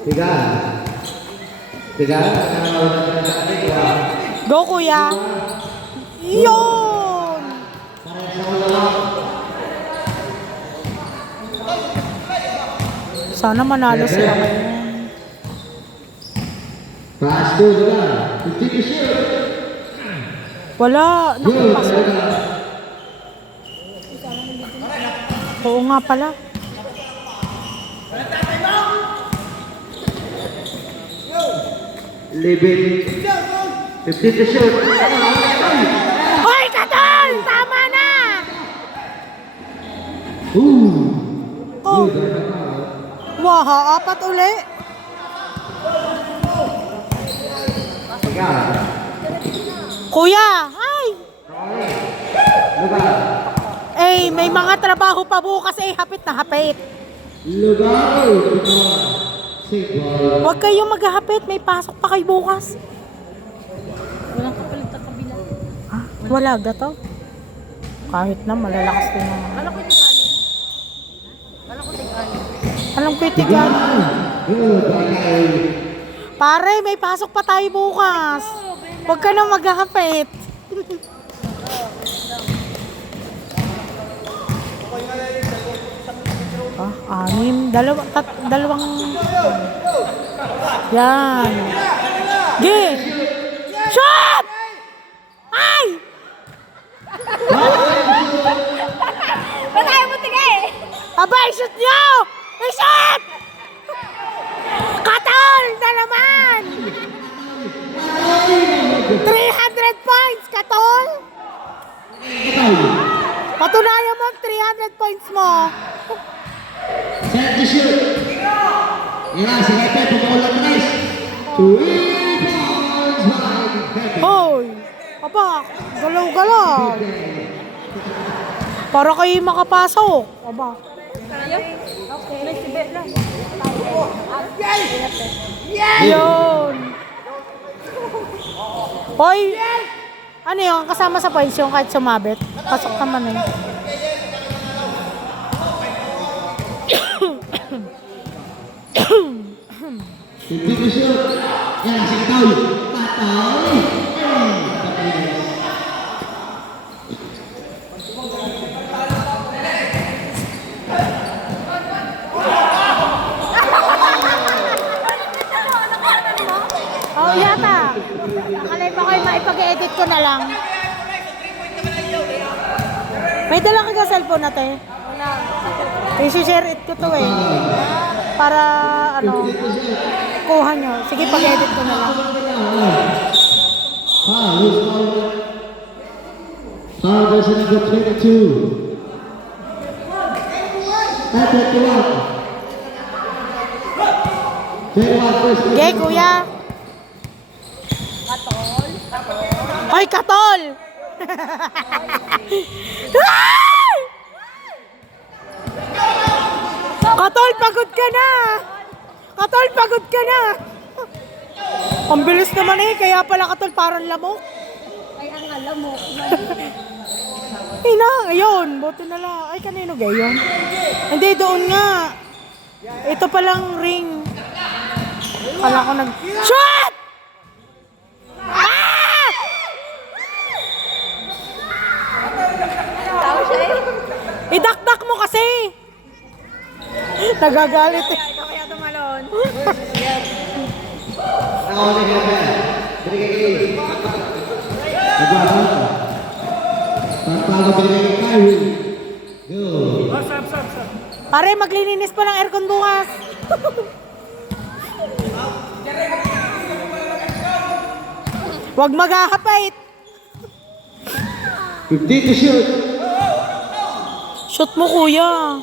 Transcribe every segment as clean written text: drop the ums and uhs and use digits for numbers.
Tiga. Tiga. Go, kuya. Yun! Sana manalo sila ngayon. Pass to Tiga. 50 to shoot. Wala. Nakapasok. Oo nga pala. Living. 50 to shoot. Hoy, Katol! Tama na! Oh. Waha, apat uli. Tiga. Kuya, ay! Lugar. Eh, may mga trabaho pa bukas eh. Hapit na hapit. Lugar. Sigbol. Huwag kayong maghahapit. May pasok pa kayo bukas. Walang kapalit sa kabila. Ha? Wala gato? Kahit na, malalakas din naman. Kala ko tigali. Kala ko tigali. Anong pitigan? Pare, may pasok pa tayo bukas. Huwag ka nang maghahapit. Anim. Dalawang... Yan. Ge! Shot! Ay! Ba't ayaw mo tigay? Abay, shoot nyo! I-shoot! Katol na naman! 300 points, Katol! Patunayan mo ang 300 points mo. Set to shoot. Yan, sige pa, pumukulang na guys. 2 points by Pepe. Hoy! Aba, galaw-galaw. Para kayo makapasok. Aba. Okay. May sibet lang. Yun. Hoy! Ano yun? Kasama sa points yung kahit sumabit? Pasok naman eh. Hindi ko shoot. Yan, sige tao. Tatay. Oh, yata. Nakalay pa kayo, maipag-edit ko na lang. May dala ka sa cellphone natin? I-share it ko to eh. Para, ano, kuha nyo. Sige, pag-edit ko na lang. Foul versus number 22. At 21. 21 first. Okay, kuya. Hoy, Katol! Ay! Katol, pagod ka na! Katol, pagod ka na! Ang bilis naman eh, kaya pala Katol parang lamok. Ay, ang alam mo. Ay na, ayun, buti na lang. Ay, kanino gayon? Hindi, doon nga. Ito palang ring. Kala ko nag... Shot! Ah! Tao siya eh. Idakdak mo kasi! Nagagalit eh. Ikaw kaya tumalon. Ako na Pepe. Binigay kay. Nagbabaw ka. Pagpago binigay kay Kyrie. Go. Pare, maglilinis pa ng aircon bukas. Huwag maghahapait. 50 to shoot. Shoot mo, kuya.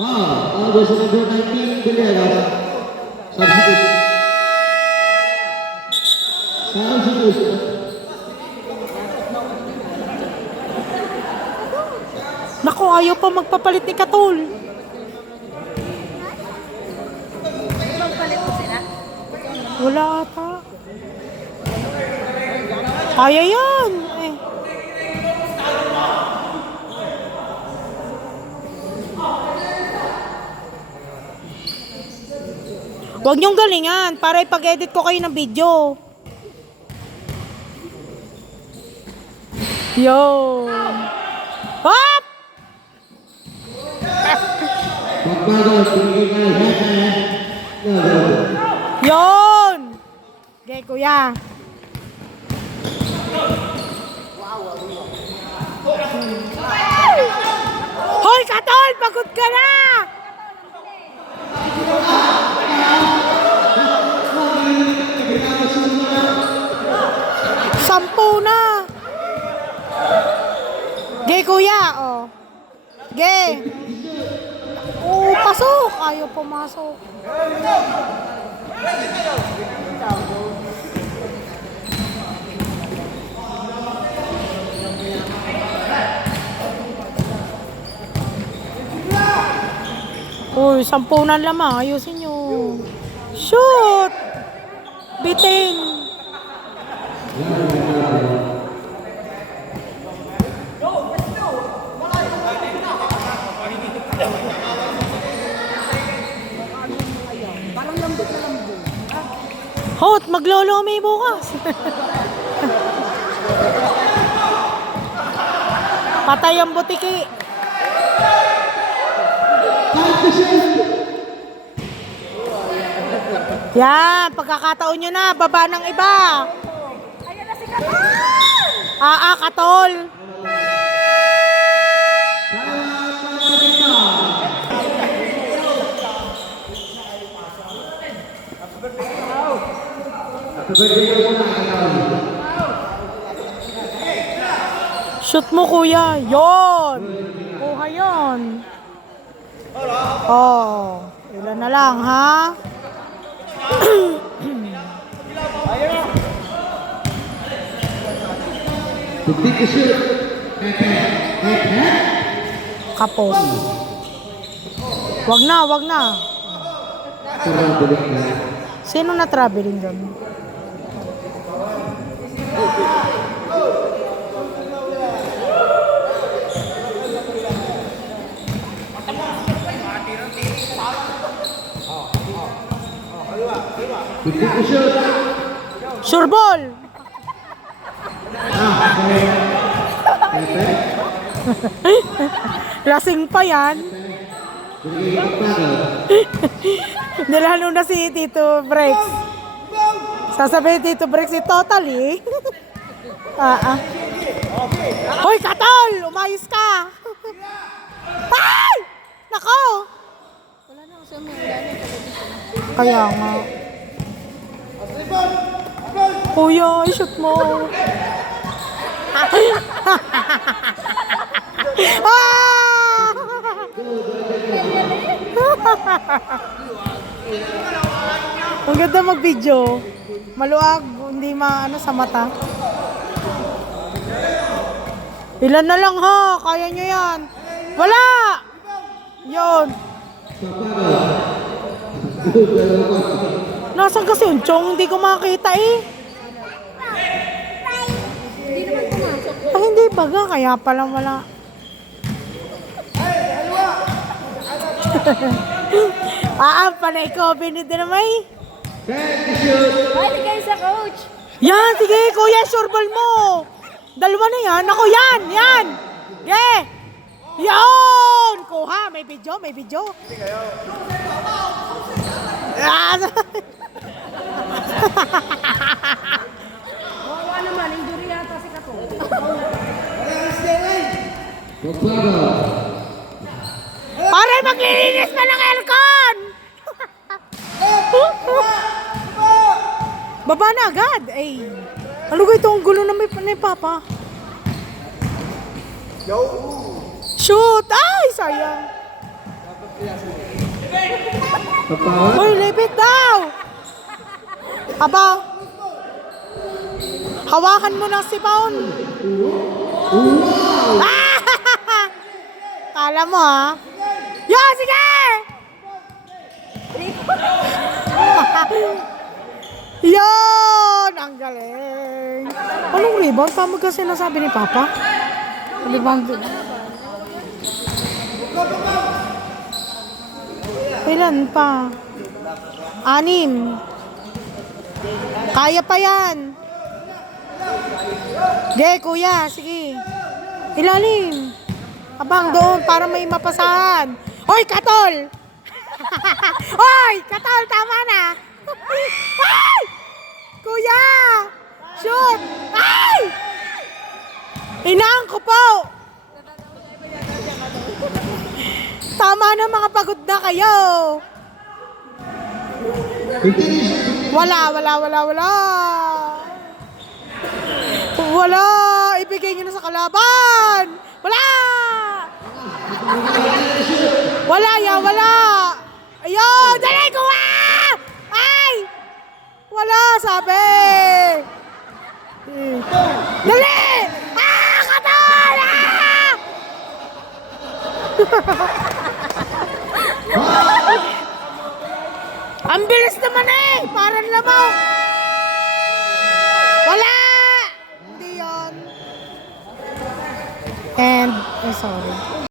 Foul versus number 19, Villegas. Substitute. Substitute. Naku, ayaw pa magpapalit ni Katul. Magpalit mo sila. Wala ata. Kaya yan. Eh. Huwag niyong galingan para ipag-edit ko kayo ng video. Yo. Hop! Pagbago, tumigil ka, Yon! Okay, kuya. Hoy, Katol! Pagod ka na! Sampu na! Okay, kuya, oh. Okay. Oh, pasok! Ayaw pumasok. Uy, 10 na lamang. Ayusin nyo. Shoot! Bitin. Hot, maglolomi bukas. Patay ang butiki. Yan, pagkakataon nyo na, baba ng iba. Ayan na si Katol! Katol. Shoot mo, kuya. Yon. Kuha yon. Oh, ilan na lang, ha? Hindi ko shoot. Kapos. Wag na, wag na. Sino na traveling doon? Hindi ko shoot. Sure ball. Lasing pa yan. Nilalo na si Tito Brex. Sasabihin Tito Brex, totally. Hoy, Katol! Umayos ka! Ay! Nako! Wala na kasi may ulan. Kaya nga. Kuya, i-shoot mo. Ang ganda mag-video. Maluwag, hindi maano sa mata. Ilan na lang ha, kaya nyo yan. Wala! Yun. Nasaan kasi yung chong? Hindi ko makita eh. Hindi naman pumasok. Ay, hindi baga, kaya palang wala. Panay ko, binili na may. Ay, kayo sa coach! Yan, sige, kuya, sureball mo. Dalawa na yan. Ako, yan, yan. Yeah. Yan. Kuha, may video, may video. Bawa naman, injury yata si Katol. Pare, maglilinis pa ng aircon. Baba na agad. Ay. Ano ko itong gulo na may papa? Shoot! Ay, sayang. Hoy, lepit daw. Aba. Hawakan mo ng sipon. Kala mo ha? Yo, sige! Yan! Ang galing! Anong rebound? Tama ka sinasabi ni Papa? Rebound din. Ilan pa? 6. Kaya pa yan. Ge, kuya, sige. Ilalim. Abang doon para may mapasahan. Hoy, Katol! Hoy, Katol, tama na. Ay! Kuya! Shoot! Ay! Inang ko po! Tama na, mga pagod na kayo. Wala. Wala! Ibigay nyo na sa kalaban! Wala! Wala! Ayun! Dali! Kuha! Ay! Wala! Sabi! Dali! Katol! Ang bilis naman eh! Parang lamang! Wala! Hindi yun. And, sorry.